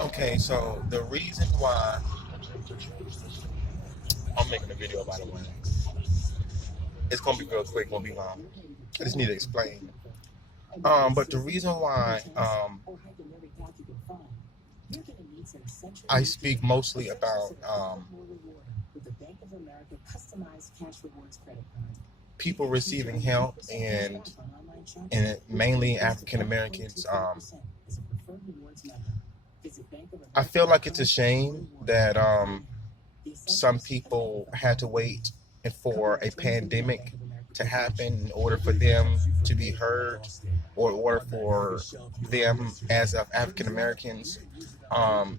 Okay, so the reason why I'm making a video, by the way, it's gonna be real quick, won't be long. I just need to explain. But the reason why I speak mostly about people receiving help and mainly African Americans. I feel like it's a shame that some people had to wait for a pandemic to happen in order for them to be heard, or in order for them as of African Americans um,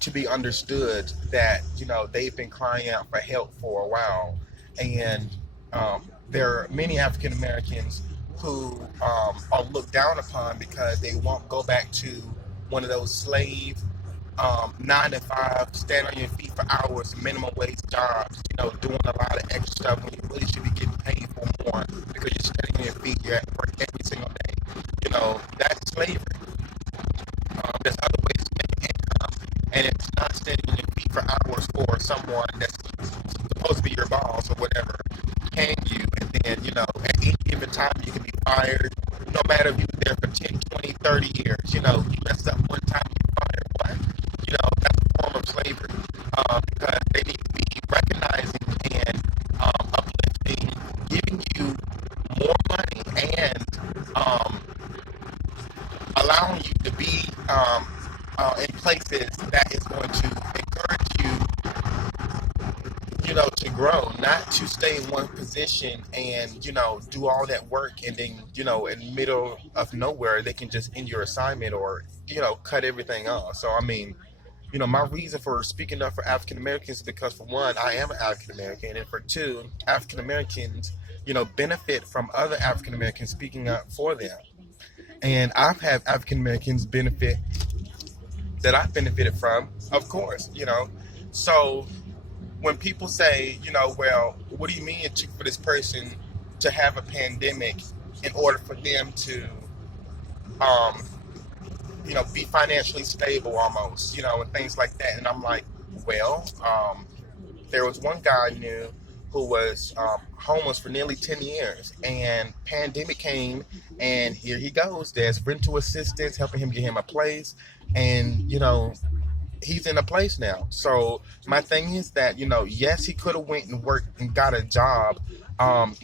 to be understood that they've been crying out for help for a while, and there are many African Americans who are looked down upon because they won't go back to one of those slave 9 to 5, stand on your feet for hours, minimum wage jobs, doing a lot of extra stuff when you really should be getting paid for more because you're standing on your feet, you're at work every single day. That's slavery. There's other ways to make income, and it's not standing on your feet for hours for someone that's supposed to be your boss or whatever, paying you, and then, at any given time you can be fired, no matter if you were there for 10, 20, 30 years. You mess up one time, you're fired. What? That's a form of slavery, because they need to be recognizing and uplifting, giving you more money, and allowing you to be in places that is going to encourage you, to grow, not to stay in one position and, do all that work and then, in the middle of nowhere, they can just end your assignment or, cut everything off. So, I mean, my reason for speaking up for African Americans is because, for one, I am an African American, and for two, African Americans, benefit from other African Americans speaking up for them. And I've had African Americans benefit that I've benefited from, of course. So when people say, well, what do you mean it took for this person to have a pandemic in order for them to, um, be financially stable almost, and things like that. And I'm like, well, there was one guy I knew who was homeless for nearly 10 years, and pandemic came, and here he goes. There's rental assistance helping him get him a place, and he's in a place now. So my thing is that, yes, he could have went and worked and got a job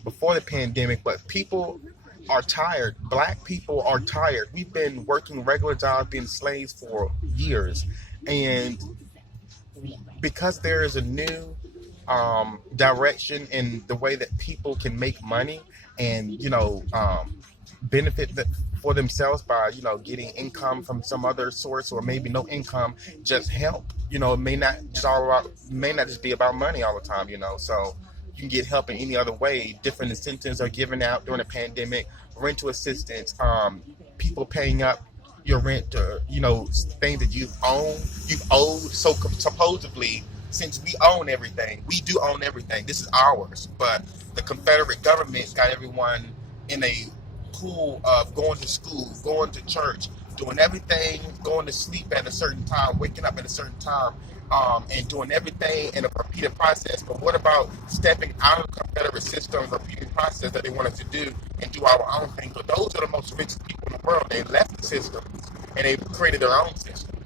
before the pandemic, but people are tired. Black people are tired. We've been working regular jobs, being slaves for years, and because there is a new direction in the way that people can make money and benefit for themselves by getting income from some other source, or maybe no income, just help. It may not just be about money all the time. So you can get help in any other way. Different incentives are given out during the pandemic, rental assistance, people paying up your rent, or things that you've owed. So supposedly, since we own everything, we do own everything. This is ours, but the Confederate government got everyone in a pool of going to school, going to church, doing everything, going to sleep at a certain time, waking up at a certain time, and doing everything in a repeated process. But what about stepping out of the Confederate system, repeated process that they wanted to do, and do our own thing? But those are the most rich people in the world. They left the system and they created their own system.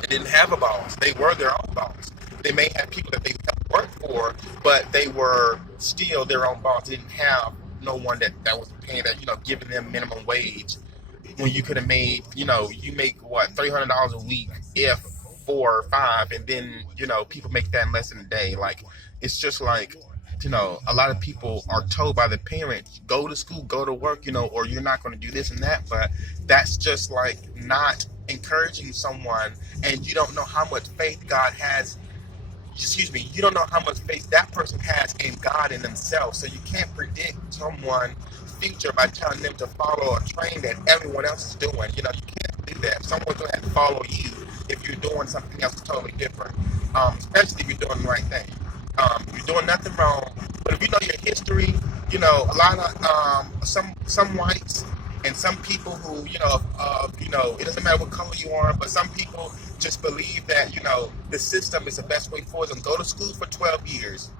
They didn't have a boss. They were their own boss. They may have people that they helped work for, but they were still their own boss. They didn't have no one that was paying that, giving them minimum wage, when you could have made, you make what, $300 a week, if 4 or 5, and then, people make that in less than a day. Like, it's just like, a lot of people are told by the parents, go to school, go to work, or you're not going to do this and that. But that's just like not encouraging someone, and you don't know how much faith God has. You don't know how much faith that person has in God and themselves. So you can't predict someone's future by telling them to follow a train that everyone else is doing. You can't do that. Someone's going to have to follow you if you're doing something else totally different, especially if you're doing the right thing. You're doing nothing wrong, but if you know your history, a lot of some whites And some people who, it doesn't matter what color you are, but some people just believe that, the system is the best way for them. Go to school for 12 years.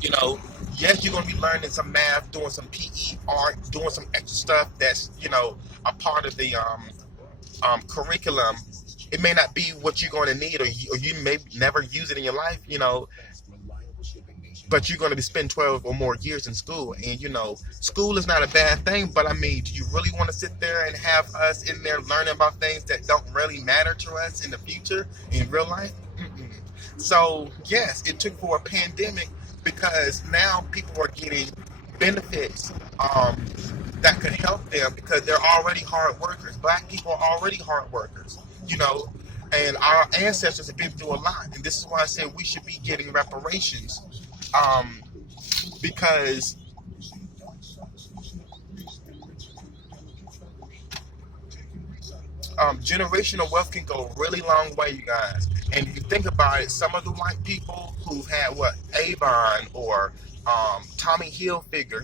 You know, yes, you're going to be learning some math, doing some PE, art, doing some extra stuff that's, a part of the curriculum. It may not be what you're going to need, or you may never use it in your life, but you're going to be spend 12 or more years in school. And, school is not a bad thing, but I mean, do you really want to sit there and have us in there learning about things that don't really matter to us in the future, in real life? Mm-mm. So, yes, it took for a pandemic because now people are getting benefits that could help them because they're already hard workers. Black people are already hard workers, and our ancestors have been through a lot. And this is why I say we should be getting reparations, um, because generational wealth can go a really long way, you guys. And if you think about it, some of the white people who've had Avon or Tommy Hilfiger,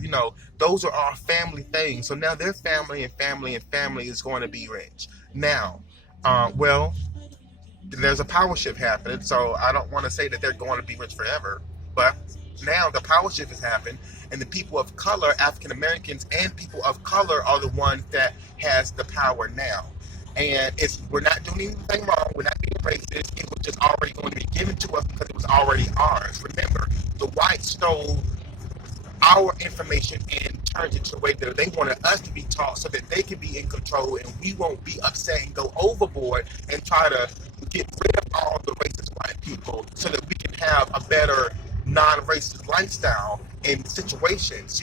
those are our family things. So now their family and family and family is going to be rich. Now, well, there's a power shift happening, so I don't want to say that they're going to be rich forever, but now the power shift has happened, and the people of color, African Americans and people of color, are the ones that has the power now. And we're not doing anything wrong. We're not being racist. It was just already going to be given to us because it was already ours. Remember, the whites stole our information and turned it to the way that they wanted us to be taught so that they can be in control and we won't be upset and go overboard and try to get rid of all the racist white people so that we can have a better non-racist lifestyle in situations,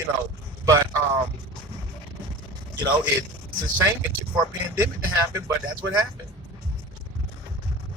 But, it's a shame it took for a pandemic to happen, but that's what happened.